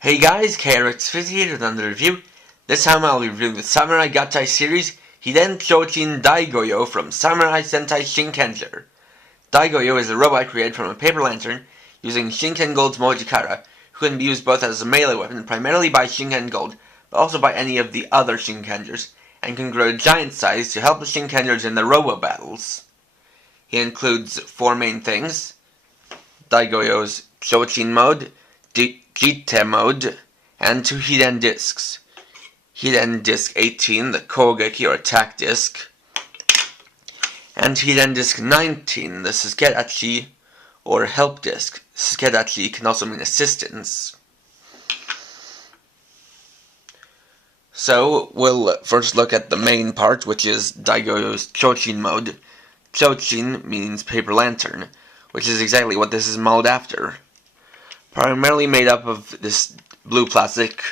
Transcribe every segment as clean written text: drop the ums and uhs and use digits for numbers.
Hey guys, KRX50 here with another review. This time I'll be reviewing the Samurai Gattai series, Hiden Chochin DaiGoyo from Samurai Sentai Shinkenger. DaiGoyo is a robot created from a paper lantern using Shinken Gold's Mojikara, who can be used both as a melee weapon primarily by Shinken Gold, but also by any of the other Shinkengers, and can grow to giant size to help the Shinkengers in their robo battles. He includes four main things: DaiGoyo's Chochin mode, Gattai mode, and two Hiden discs. Hiden disc 18, the Kogeki or attack disc, and Hiden disc 19, the Suikedachi or help disc. Suikedachi can also mean assistance. So we'll first look at the main part, which is DaiGoyo's Chochin mode. Chochin means paper lantern, which is exactly what this is modeled after. Primarily made up of this blue plastic,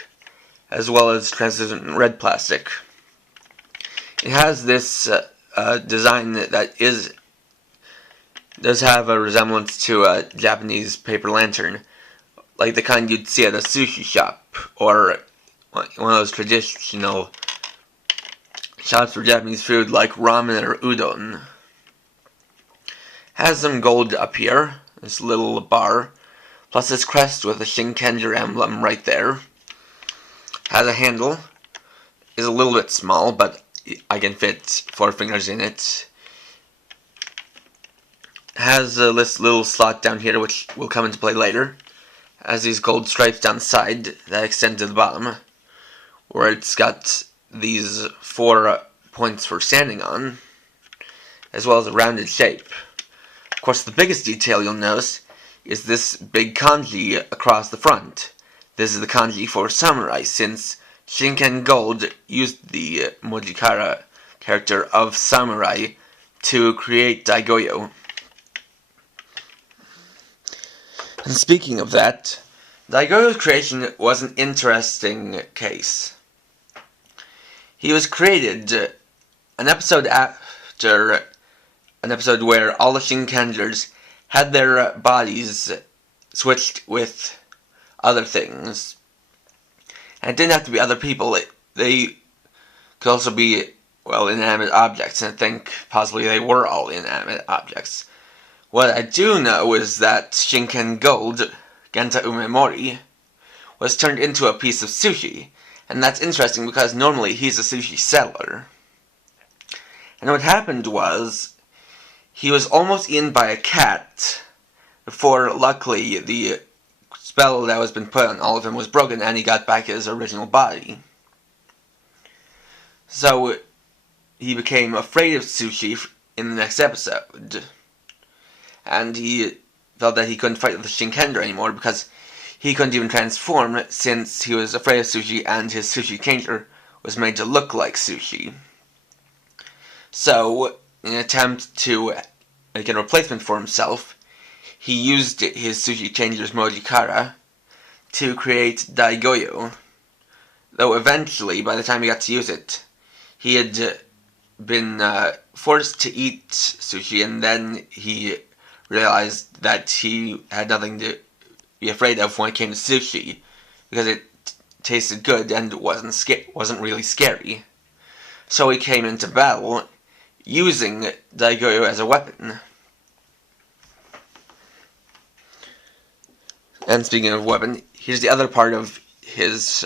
as well as translucent red plastic. It has this design that does have a resemblance to a Japanese paper lantern, like the kind you'd see at a sushi shop, or one of those traditional shops for Japanese food like ramen or udon. Has some gold up here, this little bar, plus this crest with the Shinkenger emblem right there. Has a handle, is a little bit small, but I can fit 4 fingers in it. Has this little slot down here, which will come into play later. Has these gold stripes down the side that extend to the bottom, where it's got these 4 points for standing on, as well as a rounded shape. Of course, the biggest detail you'll notice is this big kanji across the front. This is the kanji for samurai, since Shinken Gold used the Mojikara character of samurai to create DaiGoyo. And speaking of that, DaiGoyo's creation was an interesting case. He was created an episode after an episode where all the Shinkengers had their bodies switched with other things. And it didn't have to be other people. They could also be, well, inanimate objects, and I think possibly they were all inanimate objects. What I do know is that Shinken Gold, Genta Umemori, was turned into a piece of sushi, and that's interesting because normally he's a sushi seller. And what happened was, he was almost eaten by a cat before, luckily, the spell that was been put on all of him was broken and he got back his original body. So he became afraid of sushi in the next episode, and he felt that he couldn't fight with the Shinkenger anymore because he couldn't even transform since he was afraid of sushi and his sushi changer was made to look like sushi. So, in an attempt to make a replacement for himself, he used his sushi changer's Mojikara to create DaiGoyo. Though eventually, by the time he got to use it, he had been forced to eat sushi, and then he realized that he had nothing to be afraid of when it came to sushi, because it tasted good and wasn't really scary. So he came into battle using DaiGoyo as a weapon. And speaking of weapon, here's the other part of his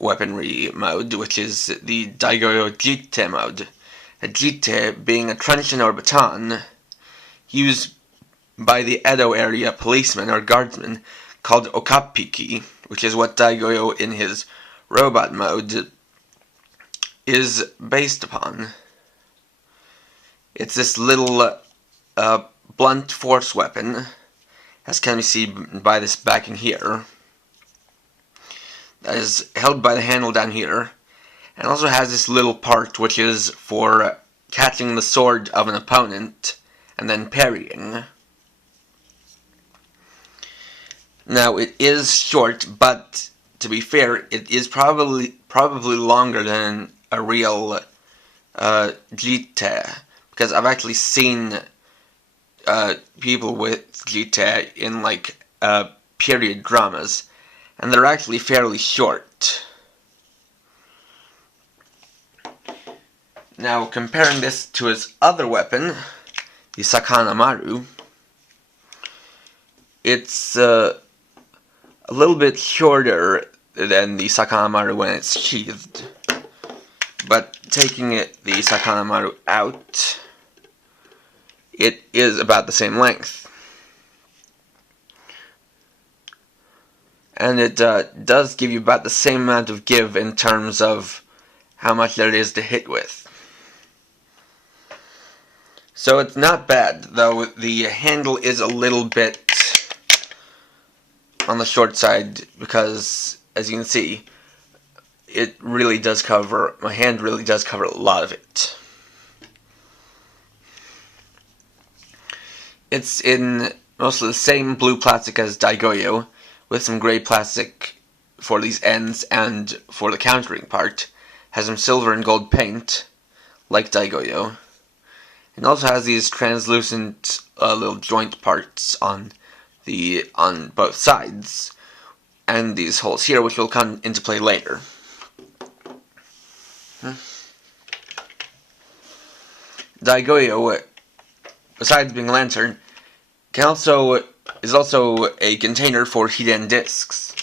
weaponry mode, which is the DaiGoyo Gattai mode. A Gattai being a truncheon or baton used by the Edo area policemen or guardsmen called Okapiki, which is what DaiGoyo in his robot mode is based upon. It's this little blunt force weapon, as can be seen by this backing here, that is held by the handle down here, and also has this little part which is for catching the sword of an opponent and then parrying. Now, it is short, but to be fair, it is probably longer than a real Gattai, because I've actually seen people with Gattai in like period dramas, and they're actually fairly short. Now, comparing this to his other weapon, the Sakanamaru, it's a little bit shorter than the Sakanamaru when it's sheathed. But taking the Sakanamaru out, it is about the same length. And it does give you about the same amount of give in terms of how much there is to hit with. So it's not bad, though the handle is a little bit on the short side because, as you can see, it really does cover, my hand really does cover a lot of it. It's in mostly the same blue plastic as DaiGoyo, with some gray plastic for these ends and for the countering part. Has some silver and gold paint, like DaiGoyo. It also has these translucent little joint parts on both sides, and these holes here, which will come into play later. DaiGoyo, besides being a lantern, is also a container for Hiden discs.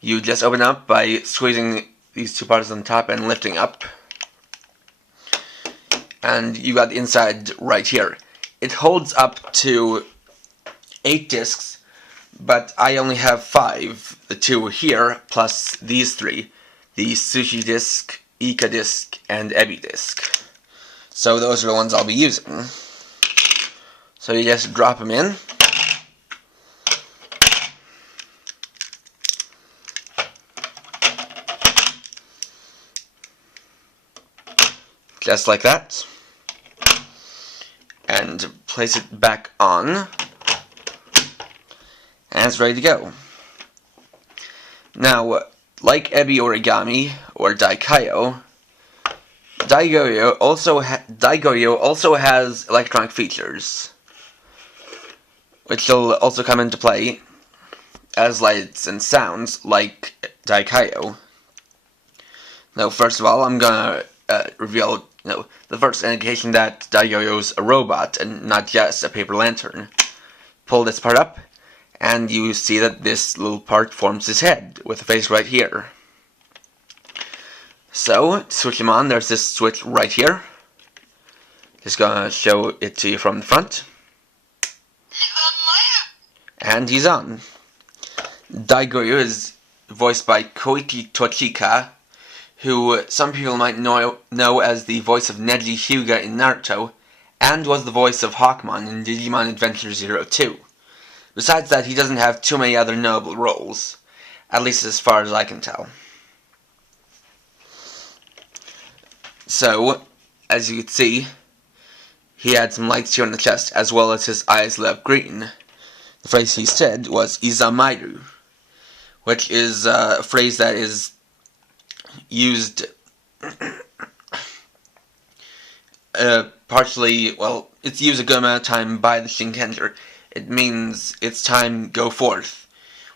You just open up by squeezing these two parts on top and lifting up. And you got the inside right here. It holds up to 8 discs, but I only have 5. The 2 here, plus these 3. The Sushi disc, Ika disc, and Ebi disc. So those are the ones I'll be using. So you just drop them in. Just like that. And place it back on. And it's ready to go. Now, like Ebi Origami or Daikayo, DaiGoyo also has electronic features, which will also come into play as lights and sounds like Daikayo. Now, first of all, I'm gonna reveal the first indication that DaiGoyo's a robot and not just a paper lantern. Pull this part up, and you see that this little part forms his head, with a face right here. So, to switch him on, there's this switch right here. Just gonna show it to you from the front. And he's on. DaiGoyo is voiced by Koiki Tochika, who some people might know as the voice of Neji Hyuga in Naruto, and was the voice of Hawkmon in Digimon Adventure 02. Besides that, he doesn't have too many other notable roles, at least as far as I can tell. So, as you can see, he had some lights here on the chest, as well as his eyes lit up green. The phrase he said was Izamairu, which is a phrase that is used it's used a good amount of time by the Shinkenger. It means it's time, go forth,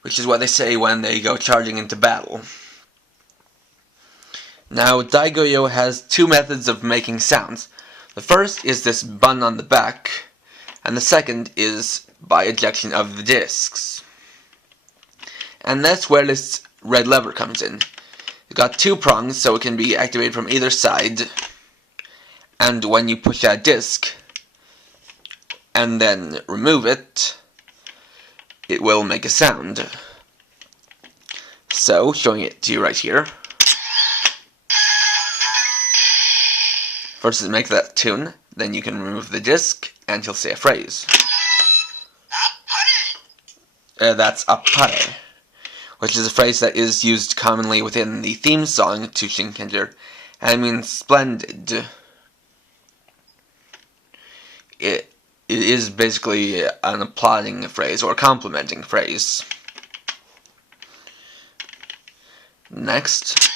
which is what they say when they go charging into battle. Now, DaiGoyo has 2 methods of making sounds. The first is this button on the back, and the second is by ejection of the discs. And that's where this red lever comes in. It's got 2 prongs, so it can be activated from either side. And when you push that disc, and then remove it, it will make a sound. So, showing it to you right here. First, it makes that tune, then you can remove the disc, and he'll say a phrase. That's appare, which is a phrase that is used commonly within the theme song to Shinkenger, and it means splendid. It is basically an applauding phrase, or a complimenting phrase. Next.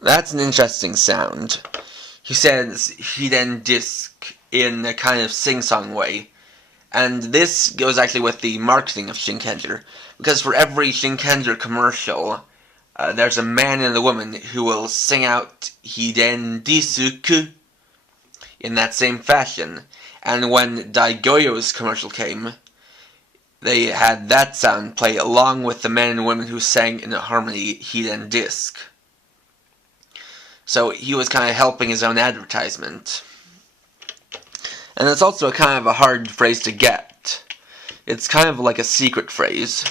That's an interesting sound. He says Hiden disc in a kind of sing-song way. And this goes actually with the marketing of Shinkenger, because for every Shinkenger commercial, there's a man and a woman who will sing out Hiden Disuku in that same fashion. And when DaiGoyo's commercial came, they had that sound play along with the men and women who sang in a harmony Hiden Disc. So he was kind of helping his own advertisement. And it's also kind of a hard phrase to get. It's kind of like a secret phrase.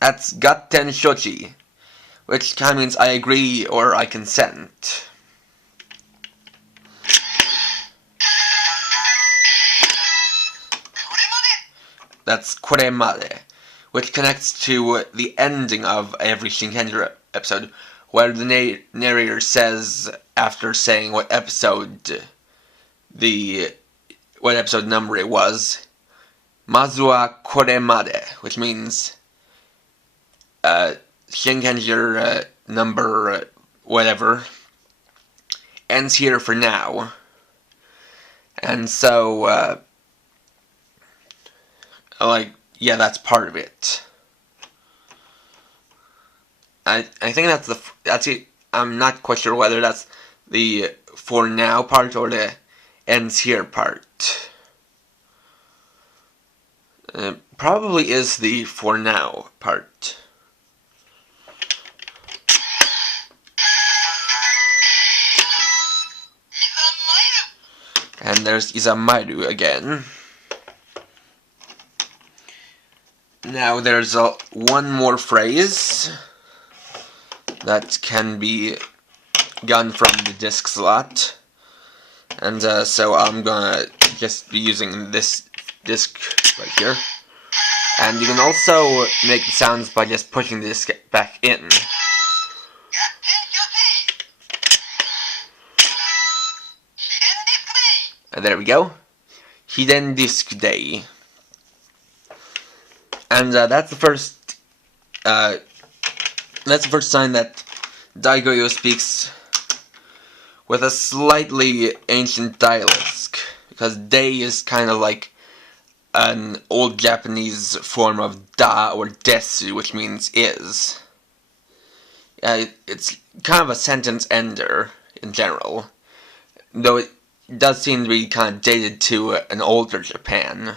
That's Gattai Shochi, which kind of means I agree or I consent. That's koremade, which connects to the ending of every Shinkenger episode, where the narrator says, after saying what episode number it was, Mazu wa koremade, which means Shinkenger number whatever ends here for now. And so yeah, that's part of it. I think that's it. I'm not quite sure whether that's the for now part or the ends here part. Probably is the for now part. And there's Izamairu again. Now there's one more phrase that can be gotten from the disc slot. And so I'm gonna just be using this disc right here. And you can also make the sounds by just pushing the disc back in. And there we go. Hiden Disc Day. And that's the first sign that DaiGoyo speaks with a slightly ancient dialect, because day is kind of like an old Japanese form of da or desu, which means is. It's kind of a sentence ender in general, though it does seem to be kind of dated to an older Japan.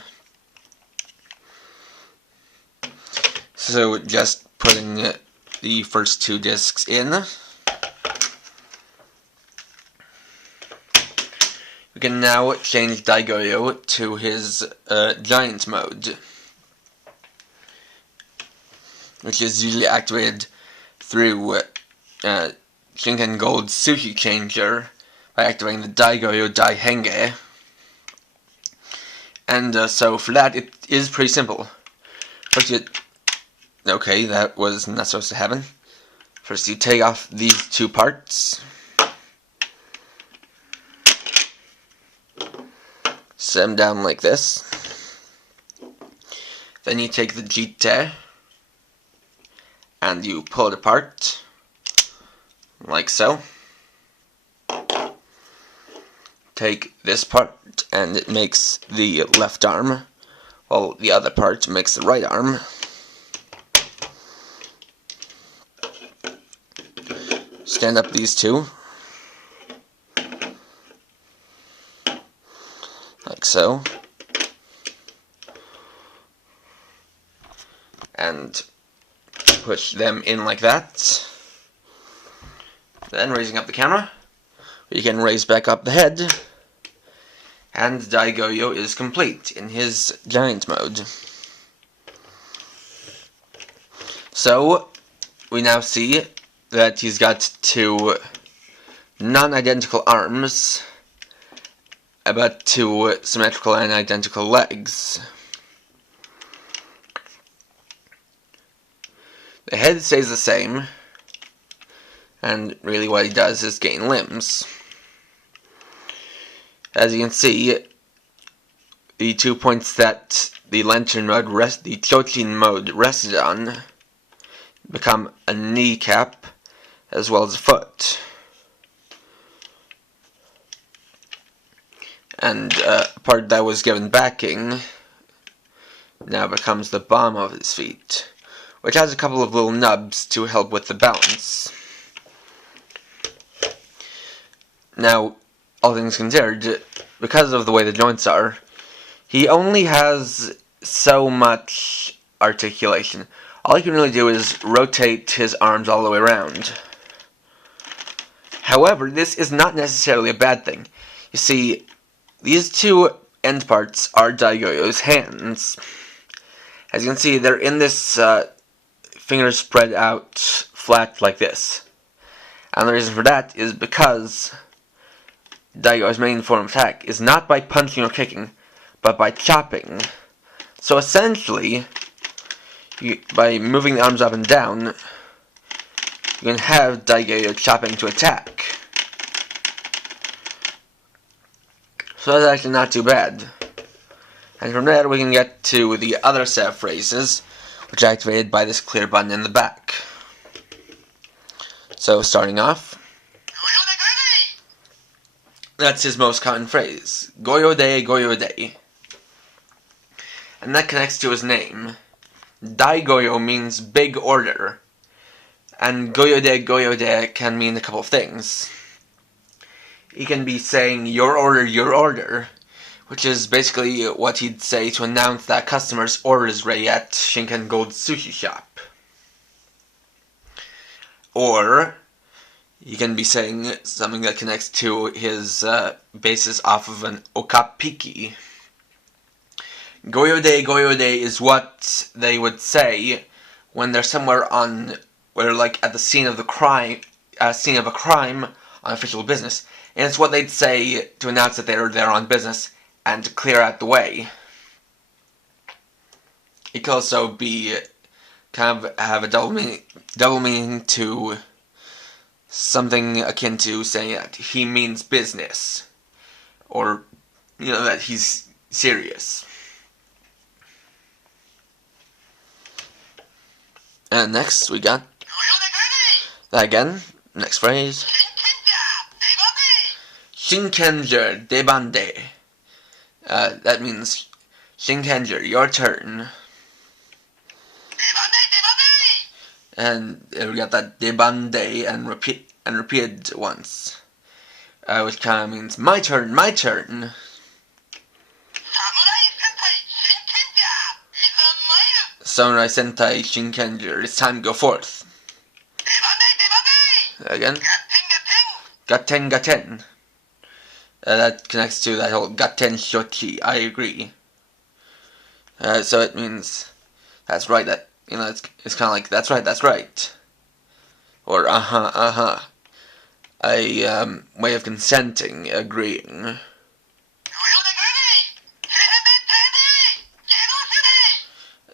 So just putting the first two discs in. We can now change DaiGoyo to his giant mode, which is usually activated through Shinken Gold's Sushi Changer by activating the DaiGoyo Daihenge. And so for that, it is pretty simple. Okay, that was not supposed to happen. First you take off these two parts. Set them down like this. Then you take the jite and you pull it apart, like so. Take this part and it makes the left arm, while the other part makes the right arm. Stand up these two, like so, and push them in like that. Then raising up the camera, we can raise back up the head, and DaiGoyo is complete in his giant mode. So we now see that he's got two non-identical arms, but two symmetrical and identical legs. The head stays the same, and really what he does is gain limbs. As you can see, the 2 points that the lantern mode the Chochin mode rested on become a kneecap, as well as a foot. And a part that was given backing now becomes the bottom of his feet, which has a couple of little nubs to help with the balance. Now, all things considered, because of the way the joints are, he only has so much articulation. All he can really do is rotate his arms all the way around. However, this is not necessarily a bad thing. You see, these two end parts are DaiGoyo's hands. As you can see, they're in this fingers spread out flat like this. And the reason for that is because DaiGoyo's main form of attack is not by punching or kicking, but by chopping. So essentially, by moving the arms up and down, you can have DaiGoyo chopping to attack. So that's actually not too bad. And from there we can get to the other set of phrases, which are activated by this clear button in the back. So starting off, that's his most common phrase, Goyo de, Goyo de. And that connects to his name. DaiGoyo means big order, and Goyo de can mean a couple of things. He can be saying your order, which is basically what he'd say to announce that customer's order is ready at Shinken Gold's sushi shop. Or you can be saying something that connects to his basis off of an okapiki. Goyo de is what they would say when they're somewhere where like at the scene of a crime on official business, and it's what they'd say to announce that they're there on business and to clear out the way. It could also be kind of have a double meaning to something akin to saying that he means business, or that he's serious. And next we got that again. Next phrase. Shinkenger debande. That means Shinkenger, your turn. And we got that debande and repeated once, which kind of means my turn, my turn. Samurai Sentai Shinkenger, it's time to go forth. Again. Gatten. That connects to that whole Gatten Shochi, I agree. So it means, that's right, that, it's kind of like, that's right. Or, a way of consenting, agreeing.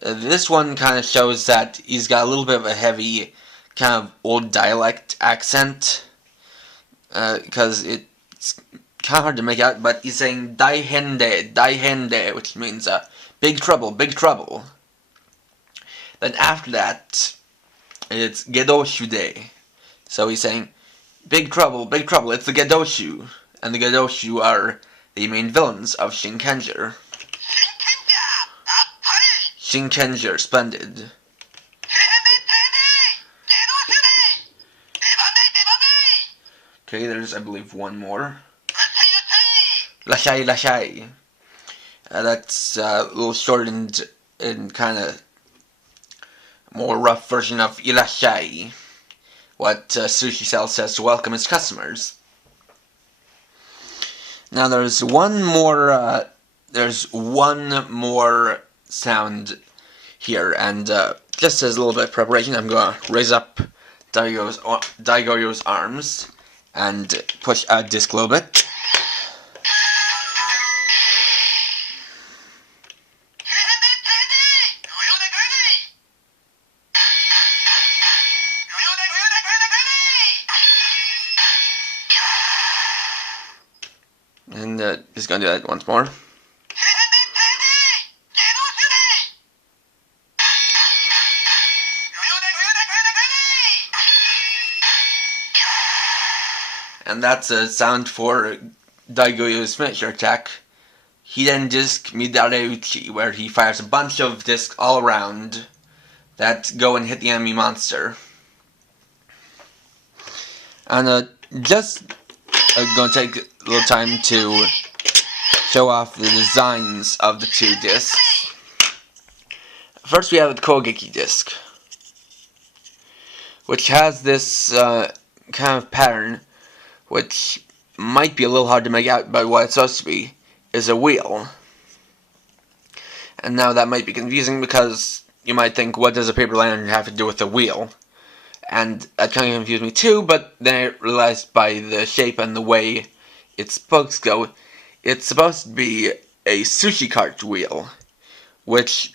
This one kind of shows that he's got a little bit of a heavy, kind of old dialect accent, because it's kind of hard to make out, but he's saying daihende, which means big trouble. Then after that, it's gedoshude. So he's saying, big trouble, it's the gedoshu. And the gedoshu are the main villains of Shinkenger. Shinkenger, splendid. Okay, there's, I believe, one more. Lashai. That's a little shortened and kind of more rough version of irashai, what Sushi Cell says to welcome his customers. Now there's one more sound here, and just as a little bit of preparation, I'm going to raise up DaiGoyo's arms and push a disc a little bit. And just going to do that once more. and that's a sound for DaiGoyo's finisher attack, Hiden Disc Midare Uchi, where he fires a bunch of discs all around that go and hit the enemy monster. And just going to take a little time to show off the designs of the two discs. First we have the Kogeki disc, which has this kind of pattern, which might be a little hard to make out, but what it's supposed to be is a wheel. And now that might be confusing because you might think, what does a paper lantern have to do with a wheel? And that kind of confused me too, but then I realized by the shape and the way its spokes go, it's supposed to be a sushi cart wheel, which,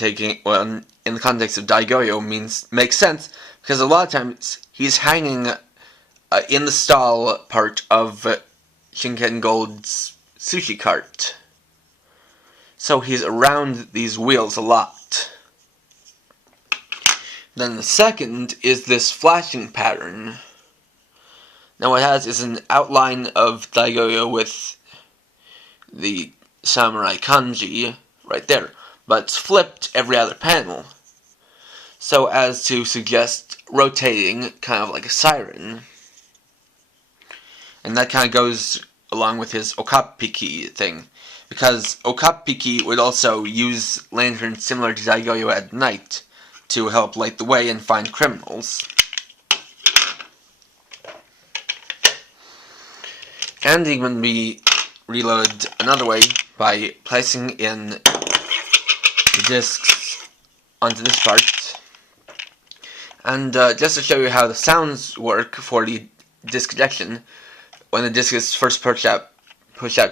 in the context of DaiGoyo, makes sense, because a lot of times he's hanging in the stall part of Shinken Gold's sushi cart. So he's around these wheels a lot. Then the second is this flashing pattern. Now what it has is an outline of DaiGoyo with the samurai kanji right there, but it's flipped every other panel, so as to suggest rotating, kind of like a siren. And that kind of goes along with his Okappiki thing, because Okappiki would also use lanterns similar to DaiGoyo at night to help light the way and find criminals. And he can be reloaded another way by placing in the discs onto this part. And just to show you how the sounds work for the disc ejection, when the disc is first pushed out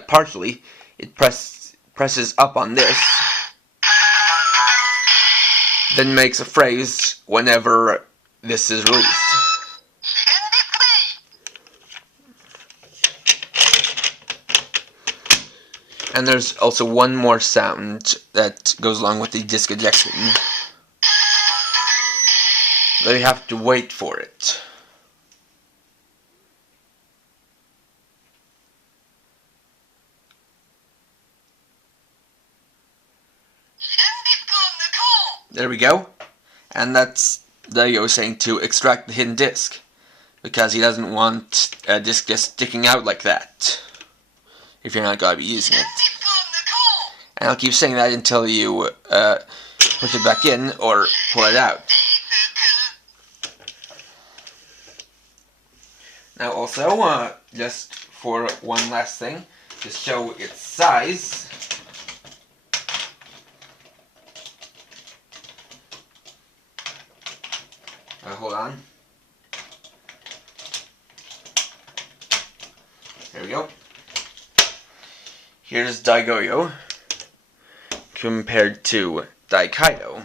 partially, it presses up on this, then makes a phrase whenever this is released. And there's also one more sound that goes along with the disc ejection. But you have to wait for it. There we go. And that's DaiGoyo saying to extract the hidden disc, because he doesn't want a disc just sticking out like that if you're not going to be using it. And I'll keep saying that until you push it back in or pull it out. Now also, just for one last thing, to show its size, hold on. Here we go. Here's DaiGoyo compared to Daikaido.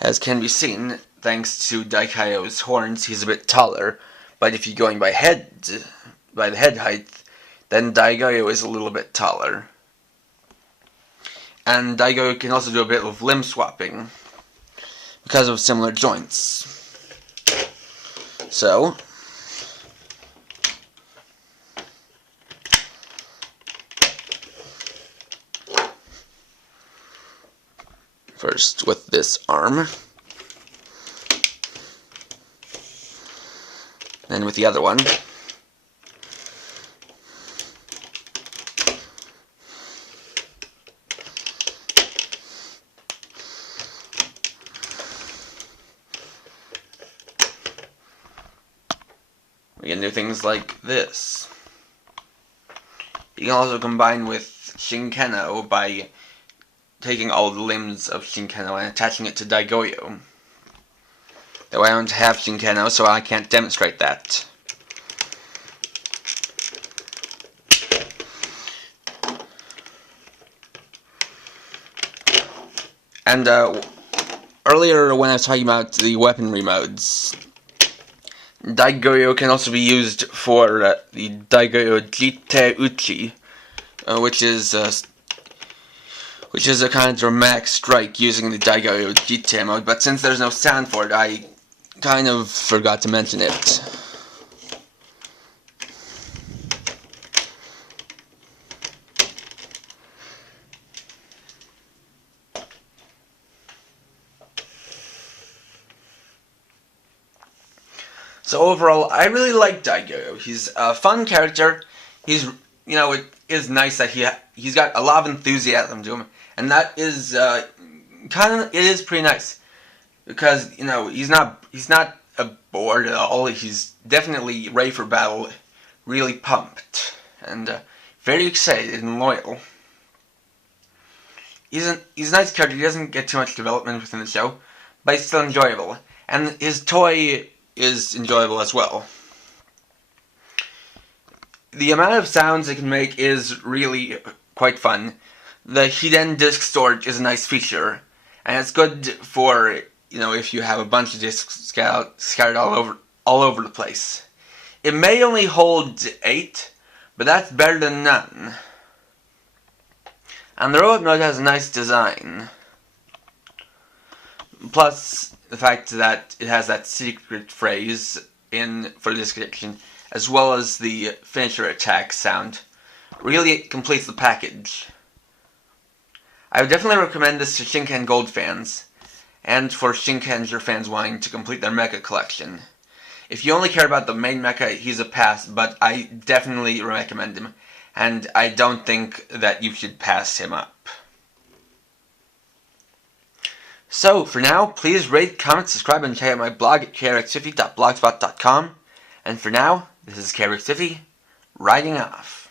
As can be seen, thanks to Daikaido's horns, he's a bit taller. But if you're going by the head height, then DaiGoyo is a little bit taller. And DaiGoyo can also do a bit of limb swapping because of similar joints. So, first with this arm, then with the other one. We can do things like this. You can also combine with Shinkeno by taking all the limbs of Shinkeno and attaching it to DaiGoyo. Though I don't have Shinkeno, so I can't demonstrate that. And earlier when I was talking about the weaponry modes, DaiGoyo can also be used for the DaiGoyo Jite Uchi, which is a kind of dramatic strike using the DaiGoyo Jite mode. But since there's no sound for it, I kind of forgot to mention it. So overall, I really like DaiGoyo. He's a fun character. He's, it is nice that he's got a lot of enthusiasm to him, and that is it is pretty nice because he's not bored at all. He's definitely ready for battle, really pumped, and very excited and loyal. He's a nice character. He doesn't get too much development within the show, but he's still enjoyable, and his toy is enjoyable as well. The amount of sounds it can make is really quite fun. The hidden disk storage is a nice feature, and it's good for if you have a bunch of disks scattered all over the place. It may only hold 8, but that's better than none. And the robot mode has a nice design. Plus, the fact that it has that secret phrase for the description, as well as the finisher attack sound, really completes the package. I would definitely recommend this to Shinken Gold fans, and for Shinkenger fans wanting to complete their mecha collection. If you only care about the main mecha, he's a pass, but I definitely recommend him, and I don't think that you should pass him up. So, for now, please rate, comment, subscribe, and check out my blog at krx50.blogspot.com. And for now, this is krx50, writing off.